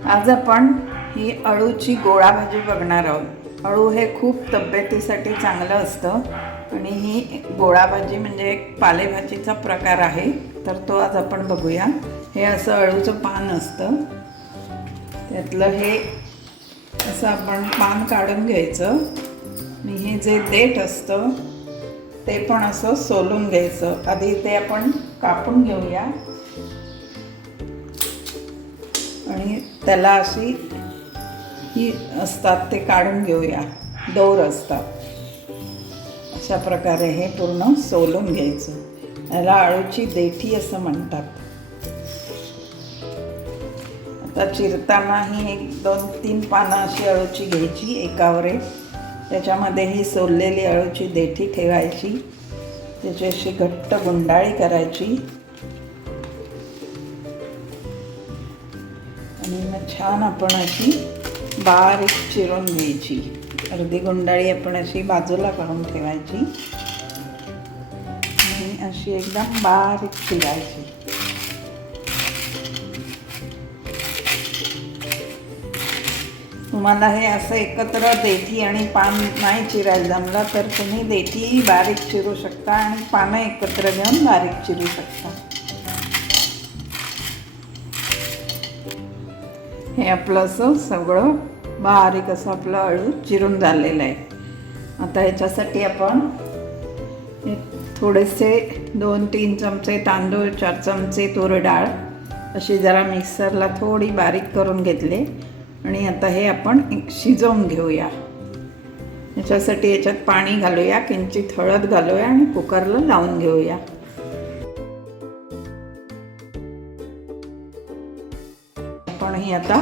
आज आपण ही अळूची गोळा भाजी बघणार आहोत. अळू हे खूप तब्येतीसाठी चांगलं असतं आणि ही गोळा भाजी म्हणजे एक पालेभाजीचा प्रकार आहे. तर तो आज आपण बघूया. हे असं अळूचं पान असतं. त्यातलं हे असं आपण पान काढून घ्यायचं. आणि हे जे देठ असतं ते पण असं सोलून घ्यायचं. आधी ते आपण कापून घेऊया. आणि त्याला अशी ही असतात ते काढून घेऊया. दोर असतात. अशा प्रकारे हे पूर्ण सोलून घ्यायचं. याला अळूची देठी असं म्हणतात. आता चिरताना ही एक दोन तीन पानं अशी अळूची घ्यायची एकावर. एक त्याच्यामध्ये ही सोललेली अळूची देठी ठेवायची. त्याची अशी घट्ट गुंडाळी करायची. आणि मग छान आपण अशी बारीक चिरून घ्यायची. अर्धी गुंडाळी आपण अशी बाजूला काढून ठेवायची. आणि अशी एकदम बारीक चिरायची. तुम्हाला हे असं एकत्र देठी आणि पान नाही चिरायला जमलं तर तुम्ही देठी बारीक चिरू शकता आणि पानं एकत्र घेऊन बारीक चिरू शकता. हे आपलं असं सगळं बारीक असं आपलं अळू चिरून झालेलं आहे. आता ह्याच्यासाठी आपण थोडेसे दोन तीन चमचे तांदूळ चार चमचे तूर डाळ अशी जरा मिक्सरला थोडी बारीक करून घेतले आणि आता हे आपण एक शिजवून घेऊया. याच्यासाठी याच्यात पाणी घालूया किंचित हळद घालूया आणि कुकरला लावून घेऊया. आपण ही आता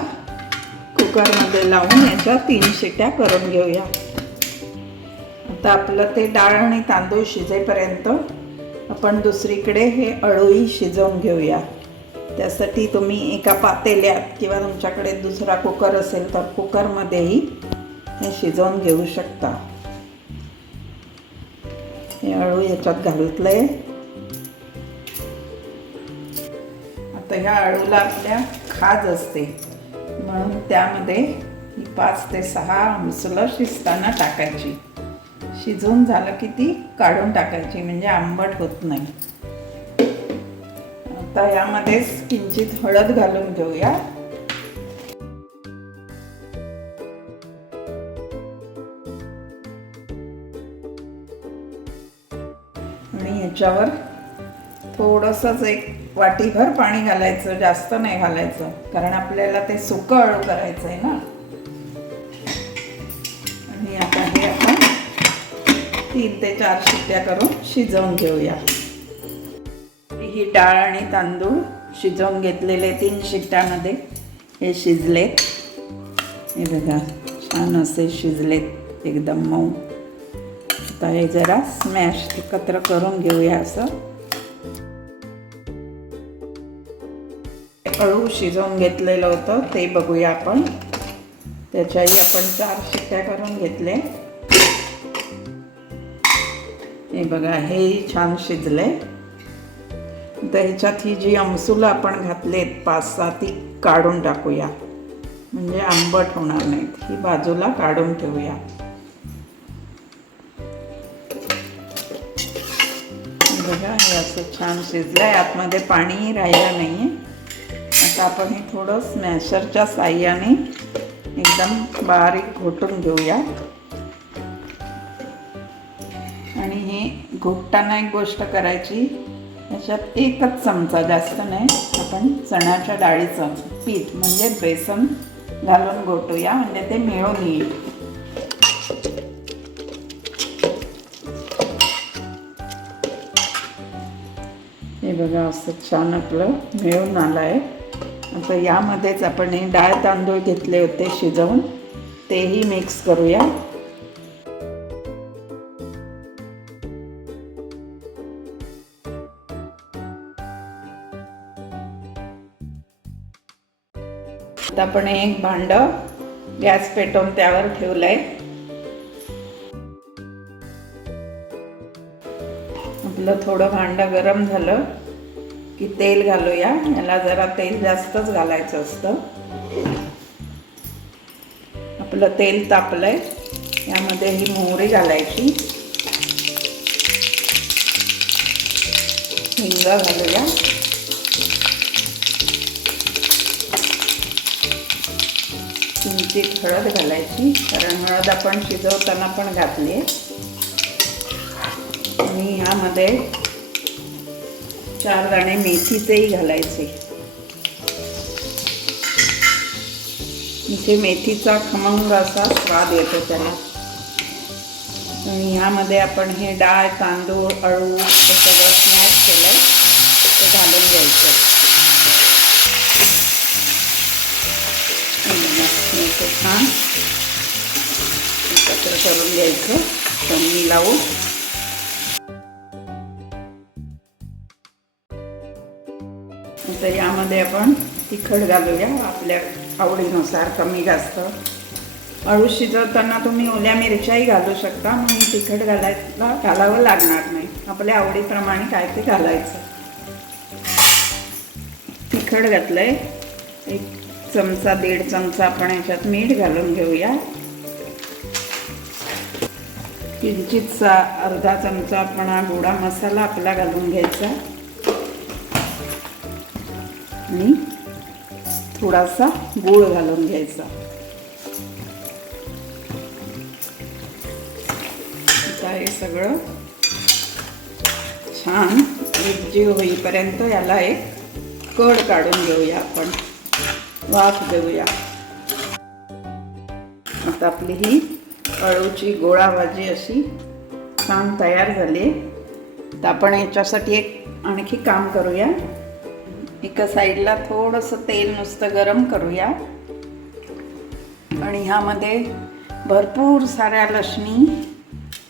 कुकरमध्ये लावून याच्या तीन शिट्या करून घेऊया. आता आपलं ते डाळ आणि तांदूळ शिजेपर्यंत आपण दुसरीकडे हे अळूही शिजवून घेऊया. त्यासाठी तुम्ही एका पातेल्यात किंवा तुमच्याकडे दुसरा कुकर असेल तर कुकरमध्येही हे शिजवून घेऊ शकता. हे अळू याच्यात घालतलं आहे आता ह्या अळूला आपल्या खाज असते. म्हणून त्यामध्ये ही पाच ते सहा मुसलं शिजताना टाकायची. शिजून झालं की ती काढून टाकायची म्हणजे आंबट होत नाही. आता यामध्येच किंचित हळद घालून घेऊया. आणि याच्यावर थोडंसंच एक वाटीभर पाणी घालायचं जास्त नाही घालायचं कारण आपल्याला ते सुकं अळू करायचं आहे ना. आणि आता हे आपण तीन ते चार शिट्ट्या करून शिजवून घेऊया. ही डाळ आणि तांदूळ शिजवून घेतलेले तीन शिट्ट्यामध्ये हे शिजलेत. हे बघा छान असे शिजलेत एकदम मऊ. आता हे जरा स्मॅश एकत्र करून घेऊया असं. अळू शिजवून घेतलेलं होतं ते बघूया आपण. त्याच्याही आपण चार शिट्ट्या करून घेतले. हे बघा हेही छान शिजले. तर ह्याच्यात ही जी अमसूल आपण घातलेत पाच सहा ती काढून टाकूया. म्हणजे आंबट होणार नाहीत. ही बाजूला काढून ठेवूया. बघा हे असं छान शिजलं आहे आतमध्ये पाणीही राहिलं नाही आहे आता आपण हे थोडं स्मॅशरच्या साह्याने एकदम बारीक घोटून घेऊया. आणि हे घोटताना एक गोष्ट करायची याच्यात एकच चमचा जास्त नाही आपण चण्याच्या डाळीचं पीठ म्हणजे बेसन घालून घोटूया म्हणजे ते मिळून येईल. हे बघा असं छान आपलं मिळून आलं आहे आता यामध्येच आपण हे डाळ तांदूळ घेतले होते शिजवून. तेही मिक्स करूया. आता आपण एक भांड गॅस पेटवून त्यावर ठेवलंय. आपलं थोडं भांडं गरम झालं. की तेल घालूया. याला जरा तेल जास्तच घालायचं असतं. आपलं तेल तापलंय. यामध्ये ही मोहरी घालायची. हिंग घालूया. किंचित हळद घालायची. कारण हळद आपण शिजवताना पण घातली आहे आणि ह्यामध्ये चार दाणे मेथीचेही घालायचे. इथे मेथीचा खमंग असा स्वाद येतो त्याला. आणि ह्यामध्ये आपण हे डाळ तांदूळ अळू हे सगळं स्मॅश केलंय ते घालून घ्यायचं. छान. एकत्र करून घ्यायचं. कमी लावून. तर आपण तिखट घालूया आपल्या आवडीनुसार कमी जास्त. अळू शिजवताना तुम्ही ओल्या मिरच्याही घालू शकता मग तिखट घालायला घालावं लागणार नाही. आपल्या आवडीप्रमाणे काय ते घालायचं. तिखट घातलंय. एक चमचा दीड चमचा आपण याच्यात मीठ घालून घेऊया. किंचितचा अर्धा चमचा आपण हा गोडा मसाला आपला घालून घ्यायचा. आणि थोडासा गूळ घालून घ्यायचा. आता हे सगळं छान एकजीव होईपर्यंत याला एक कड काढून घेऊया आपण. वाफ देऊया. आता आपली ही अळूची गोळा भाजी अशी छान तयार झाली तर आपण याच्यासाठी एक आणखी काम करूया. एका साईडला थोडंसं तेल नुसतं गरम करूया. आणि ह्यामध्ये भरपूर साऱ्या लसणी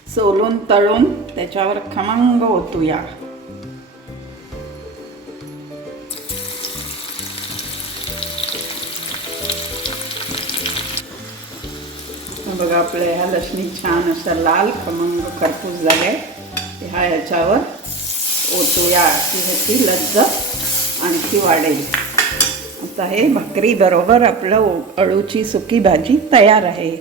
सोलून तळून त्याच्यावर खमंग ओतूया. बघा आपल्या ह्या लसणी छान अशा लाल खमंग खरपूस झाल्या. ह्या याच्यावर ओतूया. की ह्याची लज्जत आणखी वाढेल. आता हे भाकरी बरोबर आपलं ओ- अळूची सुकी भाजी तयार आहे.